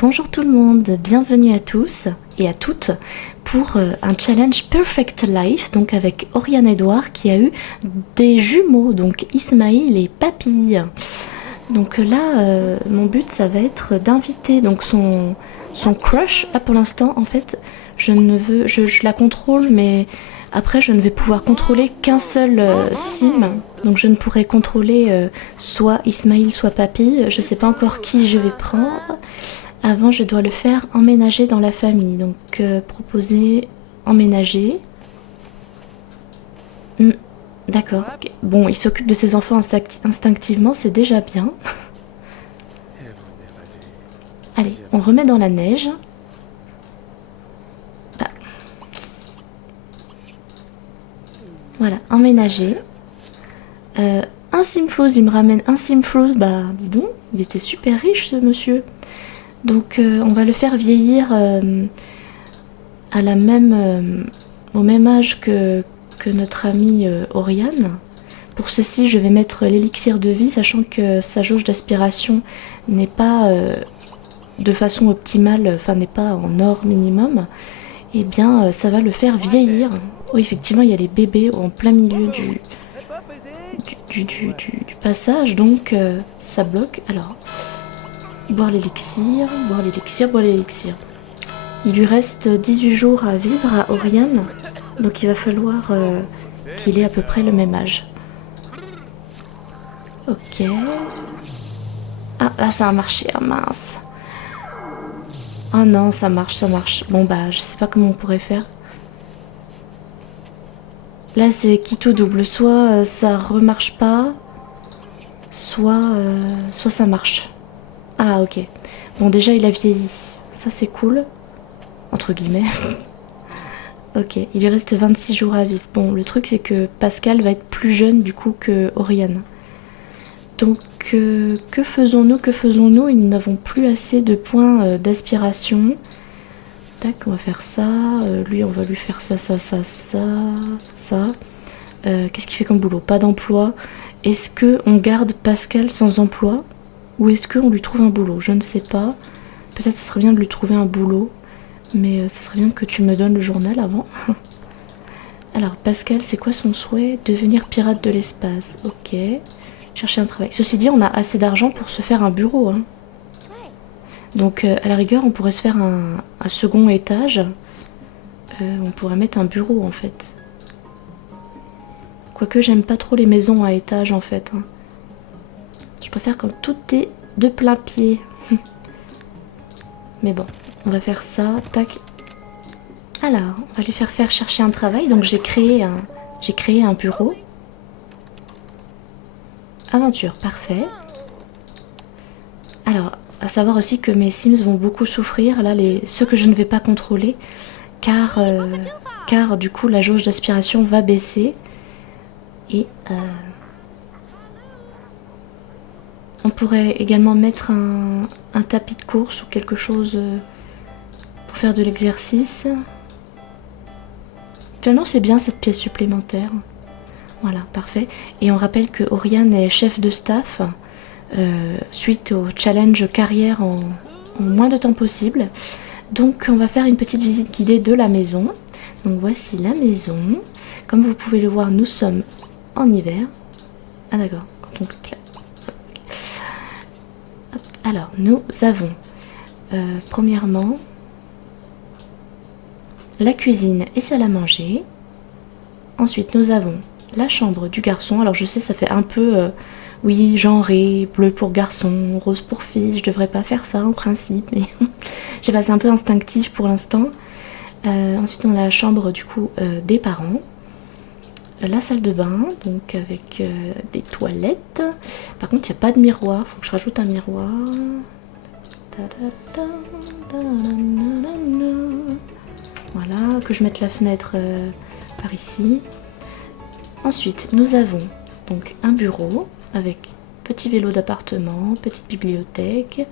Bonjour tout le monde, bienvenue à tous et à toutes pour un challenge Perfect Life, donc avec Oriane Edouard qui a eu des jumeaux, donc Ismaïl et Papille. Donc là, mon but ça va être d'inviter donc son crush. Là pour l'instant en fait je la contrôle, mais après je ne vais pouvoir contrôler qu'un seul sim, donc je ne pourrai contrôler soit Ismaïl soit Papille. Je sais pas encore qui je vais prendre. Avant, je dois le faire emménager dans la famille. Donc, proposer emménager. D'accord. Okay. Bon, il s'occupe de ses enfants instinctivement, c'est déjà bien. Allez, on remet dans la neige. Ah. Voilà, emménager. Un Simflouz, il me ramène un Simflouz. Bah, dis donc, il était super riche ce monsieur. Donc on va le faire vieillir à la au même âge que notre amie Oriane. Pour ceci, je vais mettre l'élixir de vie, sachant que sa jauge d'aspiration n'est pas de façon optimale, enfin n'est pas en or minimum. Et bien ça va le faire vieillir. Oui, effectivement, il y a les bébés en plein milieu du passage, donc ça bloque. Alors... boire l'élixir, boire l'élixir, boire l'élixir. Il lui reste 18 jours à vivre à Oriane, donc il va falloir qu'il ait à peu près le même âge. Ok. Ah, là ça a marché, ah mince. Oh non, ça marche, ça marche. Bon bah, je sais pas comment on pourrait faire. Là c'est quitte ou double, soit ça remarche pas, soit ça marche. Ah ok. Bon déjà il a vieilli. Ça c'est cool. Entre guillemets. Ok. Il lui reste 26 jours à vivre. Bon le truc c'est que Pascal va être plus jeune du coup que Oriane. Donc que faisons-nous? Que faisons-nous? Nous n'avons plus assez de points d'aspiration. Tac, on va faire ça. Lui on va lui faire ça, ça, ça, ça, ça. Qu'est-ce qu'il fait comme boulot? Pas d'emploi. Est-ce qu'on garde Pascal sans emploi? Ou est-ce qu'on lui trouve un boulot? Je ne sais pas. Peut-être ça serait bien de lui trouver un boulot. Mais ça serait bien que tu me donnes le journal avant. Alors, Pascal, c'est quoi son souhait? Devenir pirate de l'espace. Ok. Chercher un travail. Ceci dit, on a assez d'argent pour se faire un bureau. Hein. Donc, à la rigueur, on pourrait se faire un second étage. On pourrait mettre un bureau, en fait. Quoique, j'aime pas trop les maisons à étage, en fait. Hein. Je préfère quand tout est de plein pied. Mais bon, on va faire ça. Tac. Alors, on va lui faire chercher un travail. Donc j'ai créé un bureau. Aventure, parfait. Alors, à savoir aussi que mes Sims vont beaucoup souffrir. Là, ceux que je ne vais pas contrôler. Car du coup, la jauge d'aspiration va baisser. Et... on pourrait également mettre un tapis de course ou quelque chose pour faire de l'exercice. Finalement, c'est bien cette pièce supplémentaire. Voilà, parfait. Et on rappelle que Oriane est chef de staff suite au challenge carrière en moins de temps possible. Donc, on va faire une petite visite guidée de la maison. Donc, voici la maison. Comme vous pouvez le voir, nous sommes en hiver. Ah d'accord, quand on clique là. Alors, nous avons, premièrement, la cuisine et salle à manger. Ensuite, nous avons la chambre du garçon. Alors, je sais, ça fait un peu, oui, genré, bleu pour garçon, rose pour fille. Je devrais pas faire ça, en principe, mais j'ai passé un peu instinctif pour l'instant. Ensuite, on a la chambre, du coup, des parents. La salle de bain, donc avec des toilettes. Par contre, il n'y a pas de miroir. Faut que je rajoute un miroir. Voilà, que je mette la fenêtre par ici. Ensuite, nous avons donc un bureau avec petit vélo d'appartement, petite bibliothèque,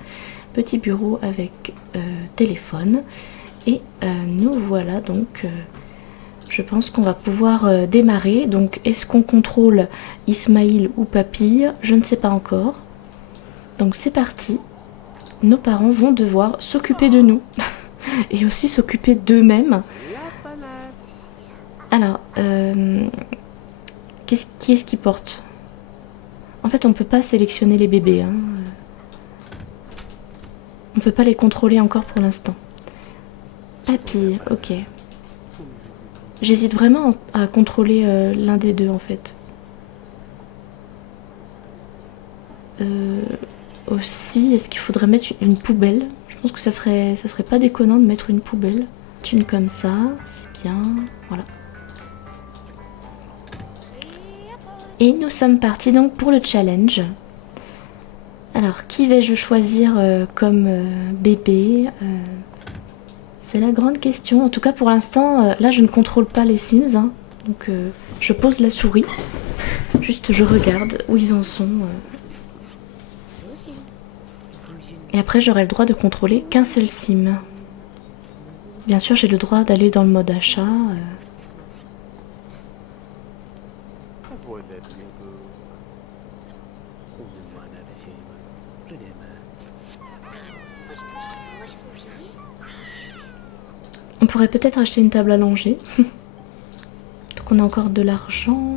petit bureau avec téléphone. Et nous voilà donc... je pense qu'on va pouvoir démarrer. Donc, est-ce qu'on contrôle Ismaïl ou Papille? Je ne sais pas encore. Donc, c'est parti. nos parents vont devoir s'occuper de nous et aussi s'occuper d'eux-mêmes. Alors, qui est-ce qui porte? En fait, on peut pas sélectionner les bébés. Hein. On peut pas les contrôler encore pour l'instant. Papy, ok. J'hésite vraiment à contrôler l'un des deux en fait. Aussi, est-ce qu'il faudrait mettre une poubelle? Je pense que ça serait pas déconnant de mettre une poubelle. Une comme ça, c'est bien. Voilà. Et nous sommes partis donc pour le challenge. Alors, qui vais-je choisir comme bébé c'est la grande question. En tout cas, pour l'instant, là, je ne contrôle pas les Sims. Hein. Donc, je pose la souris. Juste, je regarde où ils en sont. Et après, j'aurai le droit de contrôler qu'un seul Sim. Bien sûr, j'ai le droit d'aller dans le mode achat. On pourrait peut-être acheter une table à langer. Donc on a encore de l'argent.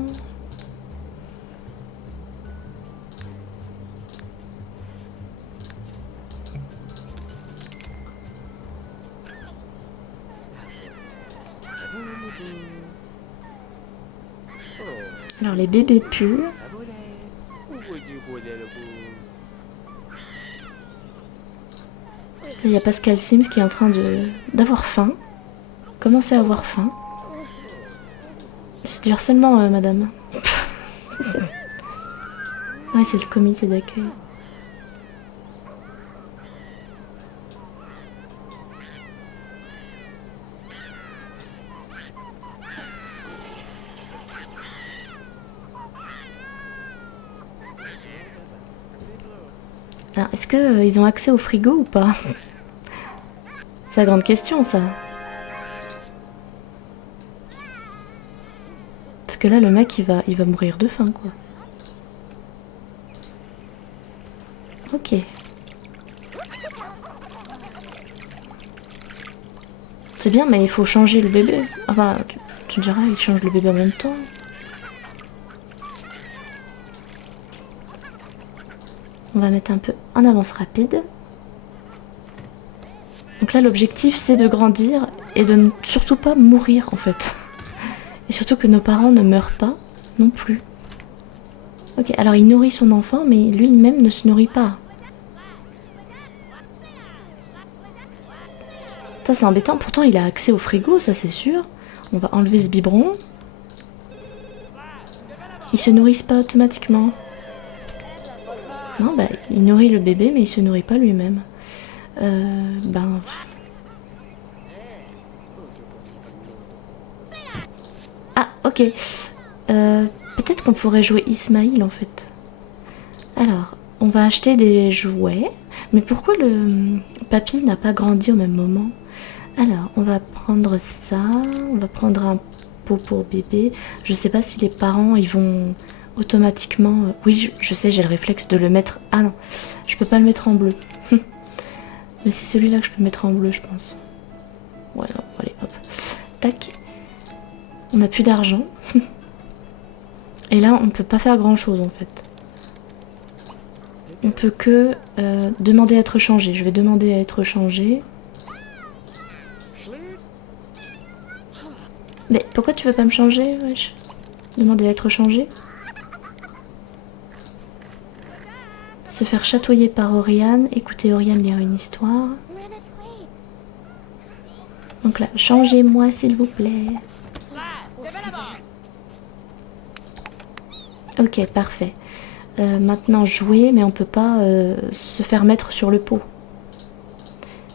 Alors les bébés pullent. Il y a Pascal Sims qui est en train d'avoir faim. Commencer à avoir faim. C'est du harcèlement, madame. Ouais, c'est le comité d'accueil. Alors, est-ce qu'ils ont accès au frigo ou pas? C'est la grande question, ça. Parce que là, le mec, il va mourir de faim, quoi. Ok. C'est bien, mais il faut changer le bébé. Enfin, tu diras, il change le bébé en même temps. On va mettre un peu en avance rapide. Donc là, l'objectif, c'est de grandir et de ne surtout pas mourir, en fait. Et surtout que nos parents ne meurent pas non plus. Ok, alors il nourrit son enfant, mais lui-même ne se nourrit pas. Ça, c'est embêtant. Pourtant, il a accès au frigo, ça c'est sûr. On va enlever ce biberon. Ils se nourrissent pas automatiquement. Non, bah, il nourrit le bébé, mais il se nourrit pas lui-même. Ben... Ah, ok. Peut-être qu'on pourrait jouer Ismaïl, en fait. Alors, on va acheter des jouets. Mais pourquoi le papy n'a pas grandi au même moment? Alors, on va prendre ça. On va prendre un pot pour bébé. Je sais pas si les parents, ils vont automatiquement... Oui, je sais, j'ai le réflexe de le mettre... Ah non, je peux pas le mettre en bleu. Mais c'est celui-là que je peux mettre en bleu, je pense. Ouais, non, allez, hop. Tac. On n'a plus d'argent. Et là, on peut pas faire grand-chose, en fait. On peut que demander à être changé. Je vais demander à être changé. Mais pourquoi tu veux pas me changer, wesh? Demander à être changé. Se faire chatouiller par Oriane. Écouter Oriane lire une histoire. Donc là, changez-moi s'il vous plaît. Ok, parfait. Maintenant jouer, mais on peut pas se faire mettre sur le pot.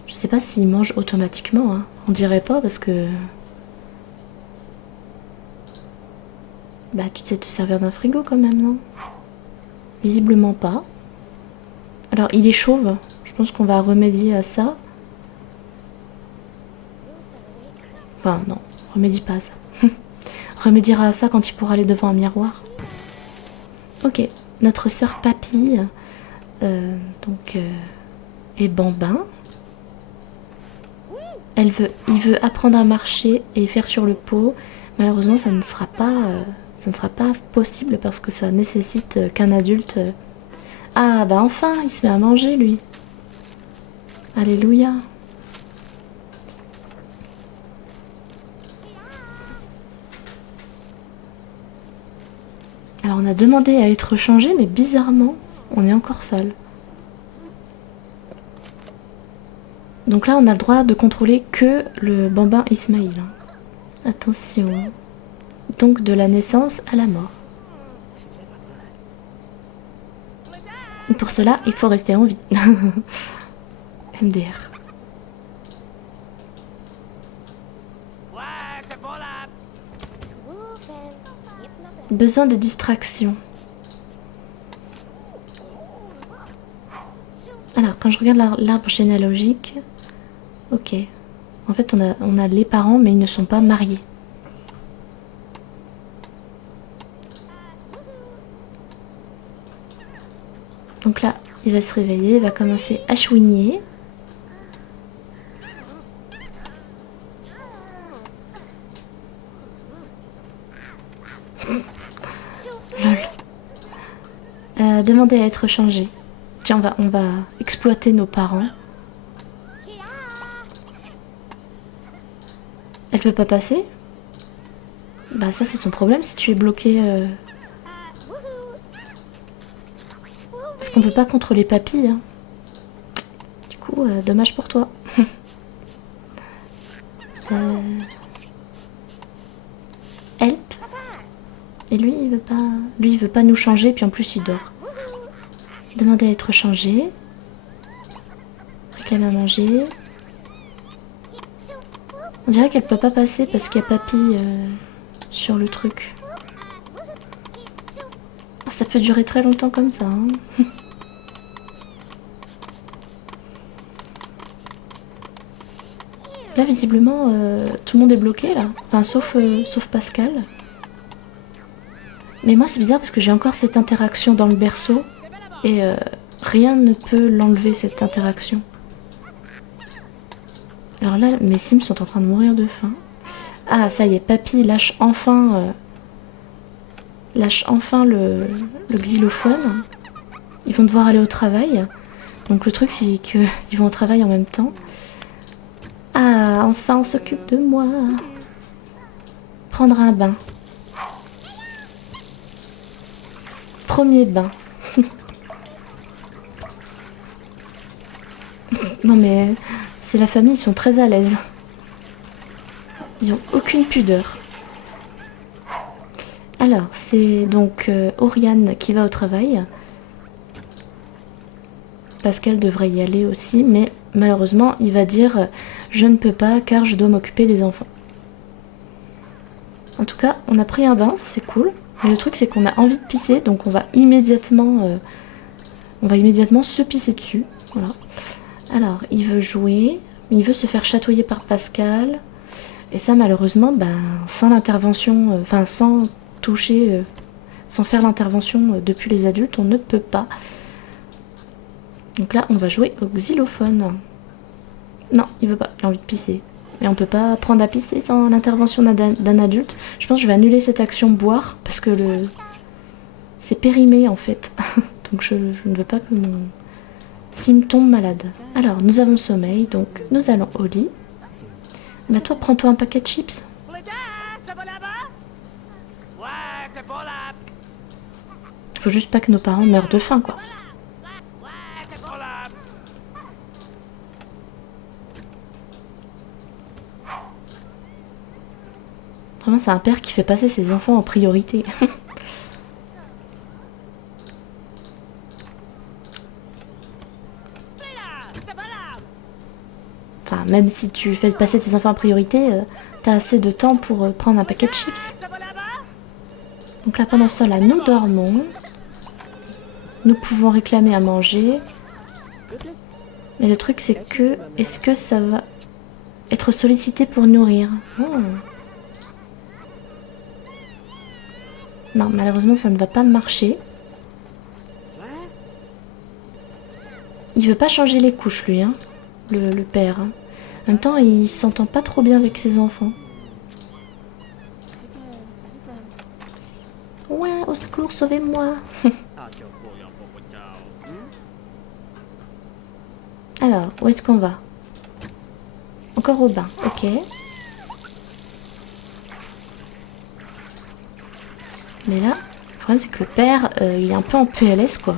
Je sais pas s'il mange automatiquement. Hein. On dirait pas parce que... Bah tu sais te servir d'un frigo quand même, non? Visiblement pas. Alors il est chauve. Je pense qu'on va remédier à ça. Enfin non, remédie pas à ça. Remédiera à ça quand il pourra aller devant un miroir. Ok, notre sœur Papille. Donc et Bambin. Il veut apprendre à marcher et faire sur le pot. Malheureusement, ça ne sera pas possible parce que ça nécessite qu'un adulte... Ah, bah enfin, il se met à manger, lui. Alléluia. Alors, on a demandé à être changé, mais bizarrement, on est encore seul. Donc là, on a le droit de contrôler que le Bambin Ismaïl. Attention. Donc de la naissance à la mort. Et pour cela, il faut rester en vie. MDR. Besoin de distraction. Alors, quand je regarde l'arbre généalogique... Ok. En fait, on a les parents, mais ils ne sont pas mariés. Donc là, il va se réveiller, il va commencer à chouigner. Lol. Demander à être changé. Tiens, on va exploiter nos parents. Elle peut pas passer? Bah ça c'est ton problème si tu es bloqué. Parce qu'on peut pas contrôler papy. Hein. Du coup, dommage pour toi. Help. Et lui il veut pas. Lui il veut pas nous changer, puis en plus il dort. Demander à être changé. Réclamer à manger. On dirait qu'elle peut pas passer parce qu'il y a papy sur le truc. Ça peut durer très longtemps comme ça. Hein. Là, visiblement, tout le monde est bloqué, là. Enfin, sauf Pascal. Mais moi, c'est bizarre parce que j'ai encore cette interaction dans le berceau. Et rien ne peut l'enlever, cette interaction. Alors là, mes Sims sont en train de mourir de faim. Ah, ça y est, papy lâche enfin le xylophone. Ils vont devoir aller au travail. Donc le truc, c'est qu'ils vont au travail en même temps. Ah, enfin, on s'occupe de moi. Prendre un bain. Premier bain. Non mais, c'est la famille, ils sont très à l'aise. Ils ont aucune pudeur. Alors, c'est donc Oriane qui va au travail. Pascal devrait y aller aussi, mais malheureusement, il va dire « Je ne peux pas car je dois m'occuper des enfants ». En tout cas, on a pris un bain, ça c'est cool. Mais le truc, c'est qu'on a envie de pisser, donc on va immédiatement se pisser dessus. Voilà. Alors, il veut jouer, il veut se faire chatouiller par Pascal. Et ça, malheureusement, ben, sans l'intervention, sans toucher, sans faire l'intervention depuis les adultes, on ne peut pas. Donc là, on va jouer au xylophone. Non, il veut pas, il a envie de pisser. Et on peut pas apprendre à pisser sans l'intervention d'un adulte. Je pense que je vais annuler cette action boire, parce que c'est périmé en fait. Donc je ne veux pas que mon sim tombe malade. Alors, nous avons sommeil, donc nous allons au lit. Bah toi, prends-toi un paquet de chips. Faut juste pas que nos parents meurent de faim, quoi. Vraiment, c'est un père qui fait passer ses enfants en priorité. Enfin, même si tu fais passer tes enfants en priorité, t'as assez de temps pour prendre un paquet de chips. Donc là, pendant ce temps-là, nous dormons. Nous pouvons réclamer à manger. Mais le truc, c'est que... Est-ce que ça va être sollicité pour nourrir? Non, malheureusement, ça ne va pas marcher. Il veut pas changer les couches, lui, hein, le père. Hein. En même temps, il s'entend pas trop bien avec ses enfants. Ouais, au secours, sauvez-moi. Alors, où est-ce qu'on va? Encore au bain, ok. Mais là, le problème c'est que le père, il est un peu en PLS, quoi.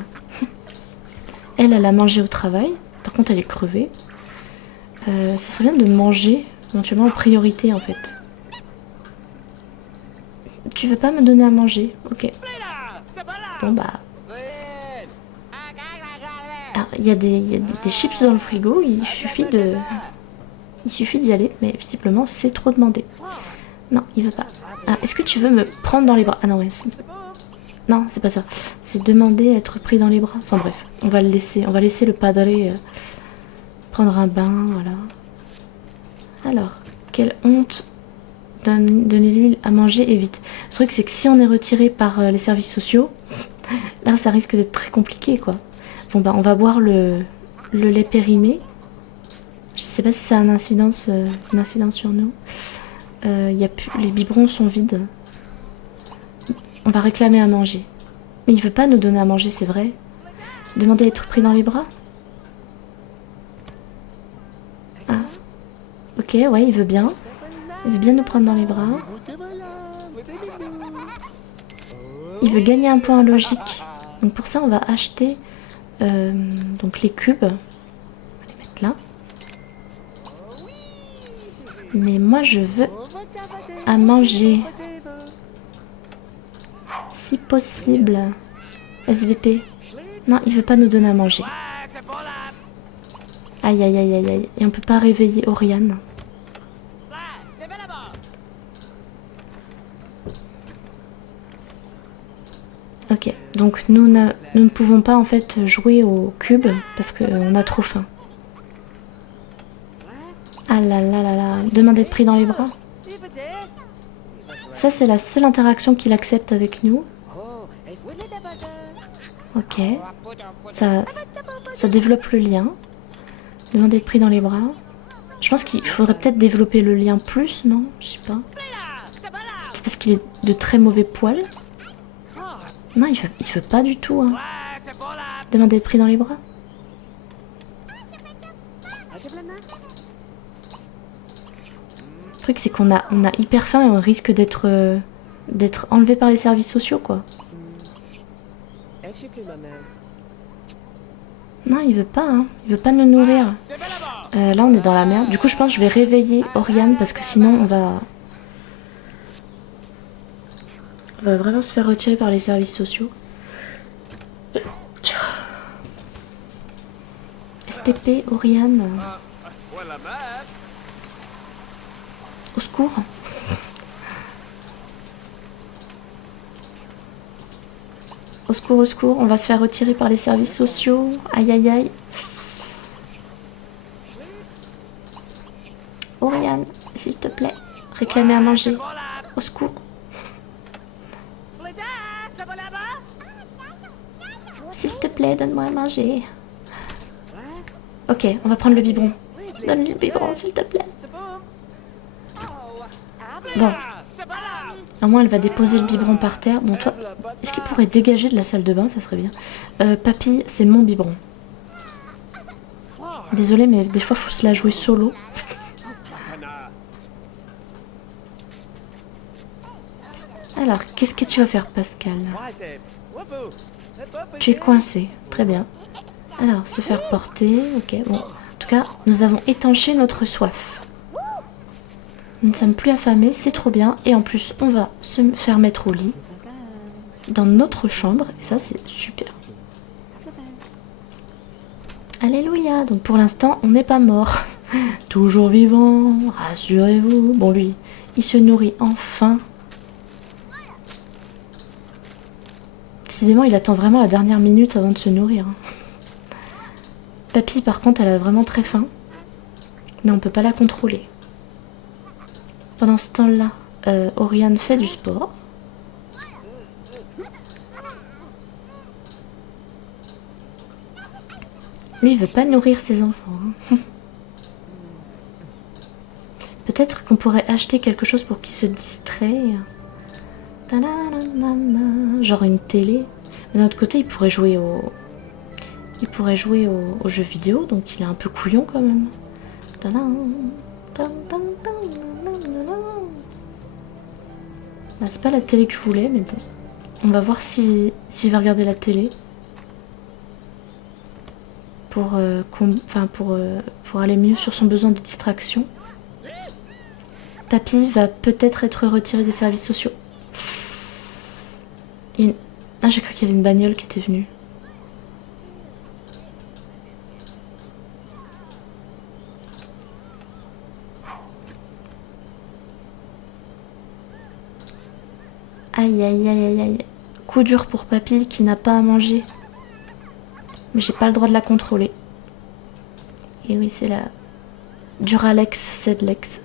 Elle a mangé au travail. Par contre, elle est crevée. Ça serait bien de manger, éventuellement en priorité, en fait. Tu veux pas me donner à manger? Ok. Bon, bah... Alors, il y a des chips dans le frigo, il suffit d'y aller, mais visiblement, c'est trop demandé. Non, il veut pas. Ah, est-ce que tu veux me prendre dans les bras? Ah non, ouais, non, c'est pas ça. C'est demander à être pris dans les bras. Enfin bref, on va le laisser. On va laisser le padré prendre un bain, voilà. Alors, quelle honte. Donnez-lui à manger et vite. Le truc, c'est que si on est retiré par les services sociaux, là, ça risque d'être très compliqué, quoi. Bon, bah, on va boire le lait périmé. Je sais pas si ça a une incidence sur nous. Les biberons sont vides. On va réclamer à manger. Mais il veut pas nous donner à manger, c'est vrai. Demander à être pris dans les bras. Ah. Ok, ouais, il veut bien. Il veut bien nous prendre dans les bras. Il veut gagner un point en logique. Donc pour ça, on va acheter donc les cubes. On va les mettre là. Mais moi, je veux à manger. Si possible. SVP. Non, il veut pas nous donner à manger. Aïe, aïe, aïe, aïe, aïe. Et on peut pas réveiller Oriane. Ok, donc nous ne pouvons pas en fait jouer au cube parce qu'on a trop faim. Ah là là là là, demande d'être pris dans les bras. Ça c'est la seule interaction qu'il accepte avec nous. Ok, ça développe le lien. Demande d'être pris dans les bras. Je pense qu'il faudrait peut-être développer le lien plus, non? Je sais pas. C'est peut-être parce qu'il est de très mauvais poil. Non, il veut pas du tout. Hein. Demande d'être pris dans les bras. Le truc, c'est qu'on a hyper faim et on risque d'être enlevé par les services sociaux, quoi. Non, il veut pas, hein. Il veut pas nous nourrir. Là, on est dans la merde. Du coup, je pense que je vais réveiller Oriane parce que sinon, on va vraiment se faire retirer par les services sociaux. STP, Oriane. Au secours. Au secours, au secours. On va se faire retirer par les services sociaux. Aïe, aïe, aïe. Oriane, s'il te plaît. Réclamez à manger. Au secours. S'il te plaît, donne-moi à manger. Ok, on va prendre le biberon. Donne-lui le biberon, s'il te plaît. Bon. Au moins, elle va déposer le biberon par terre. Bon, toi, est-ce qu'il pourrait dégager de la salle de bain? Ça serait bien. Papy, c'est mon biberon. Désolée, mais des fois, faut se la jouer solo. Alors, qu'est-ce que tu vas faire, Pascal? Tu es coincé. Très bien. Alors, se faire porter. Ok, bon. En tout cas, nous avons étanché notre soif. Nous ne sommes plus affamés, c'est trop bien. Et en plus, on va se faire mettre au lit. Dans notre chambre. Et ça, c'est super. Alléluia. Donc pour l'instant, on n'est pas mort. Toujours vivant, rassurez-vous. Bon, lui, il se nourrit enfin. Décidément, il attend vraiment la dernière minute avant de se nourrir. Papy, par contre, elle a vraiment très faim. Mais on peut pas la contrôler. Pendant ce temps-là, Oriane fait du sport. Lui, il veut pas nourrir ses enfants. Hein. Peut-être qu'on pourrait acheter quelque chose pour qu'il se distrait. Genre une télé. Mais d'un autre côté, il pourrait jouer au... aux jeux vidéo, donc il est un peu couillon quand même. Bah, c'est pas la télé que je voulais, mais bon. On va voir s'il va regarder la télé. Pour aller mieux sur son besoin de distraction. Papy va peut-être être retiré des services sociaux. Ah, j'ai cru qu'il y avait une bagnole qui était venue. Aïe aïe aïe aïe aïe. Coup dur pour Papy qui n'a pas à manger. Mais j'ai pas le droit de la contrôler. Et oui, c'est la Duralex, Sedlex.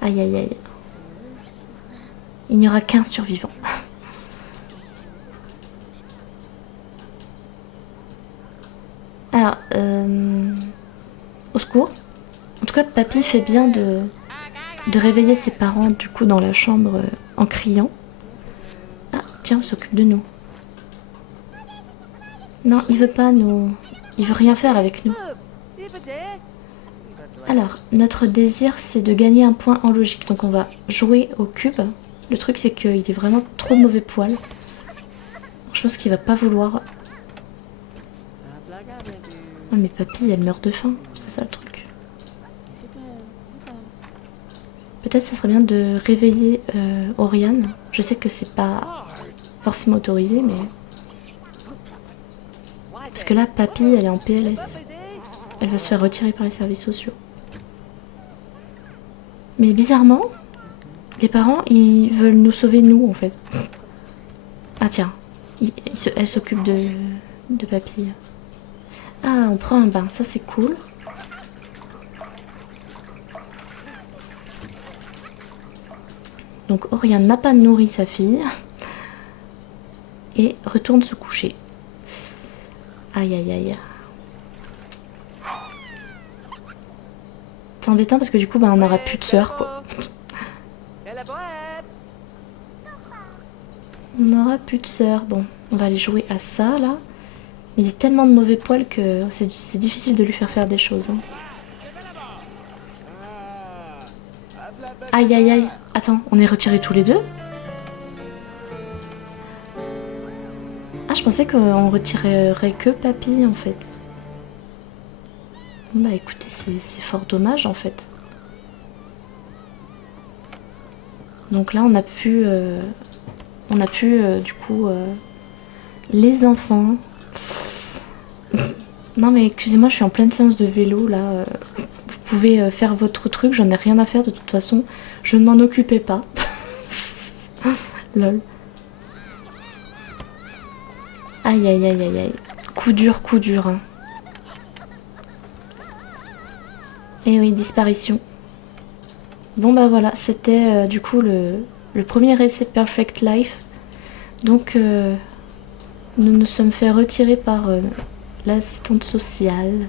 Aïe aïe aïe. Il n'y aura qu'un survivant. Alors, au secours. En tout cas, Papy fait bien de réveiller ses parents du coup dans la chambre en criant. Ah, tiens, on s'occupe de nous. Non, il veut pas nous... Il veut rien faire avec nous. Alors, notre désir, c'est de gagner un point en logique. Donc on va jouer au cube. Le truc, c'est qu'il est vraiment trop de mauvais poil. Je pense qu'il va pas vouloir... Oh, mais Papy, elle meurt de faim. C'est ça le truc. Peut-être ça serait bien de réveiller Oriane. Je sais que c'est pas forcément autorisé, mais... Parce que là, Papy, elle est en PLS. Elle va se faire retirer par les services sociaux. Mais bizarrement, les parents, ils veulent nous sauver, nous, en fait. Ah tiens, elle s'occupe de Papy. Ah, on prend un bain, ça c'est cool. Donc Oriane n'a pas nourri sa fille. Et retourne se coucher. Aïe aïe aïe. C'est embêtant parce que du coup bah, on n'aura plus de sœur quoi. On n'aura plus de sœur. Bon, on va aller jouer à ça là. Il est tellement de mauvais poil que c'est difficile de lui faire des choses. Hein. Aïe aïe aïe. Attends, on est retirés tous les deux? Ah, je pensais qu'on retirerait que Papy en fait. Bah écoutez, c'est fort dommage en fait. Donc là on a pu du coup les enfants. Non mais excusez-moi, je suis en pleine séance de vélo là. Vous pouvez faire votre truc, j'en ai rien à faire de toute façon. Je ne m'en occupais pas. Lol. Aïe aïe aïe aïe aïe. Coup dur hein. Et oui, disparition. Bon bah voilà, c'était du coup le premier essai Perfect Life. Donc nous nous sommes fait retirer par l'assistante sociale.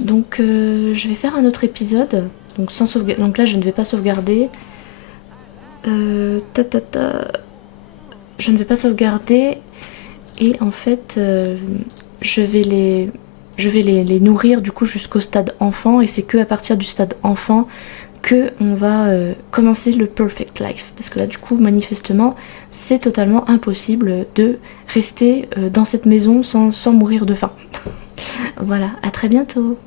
Donc je vais faire un autre épisode. Donc sans sauvegarder. Donc là je ne vais pas sauvegarder. Je ne vais pas sauvegarder. Et en fait je vais les nourrir du coup jusqu'au stade enfant. Et c'est que à partir du stade enfant que on va commencer le Perfect Life. Parce que là du coup manifestement c'est totalement impossible de rester dans cette maison sans mourir de faim. Voilà, à très bientôt.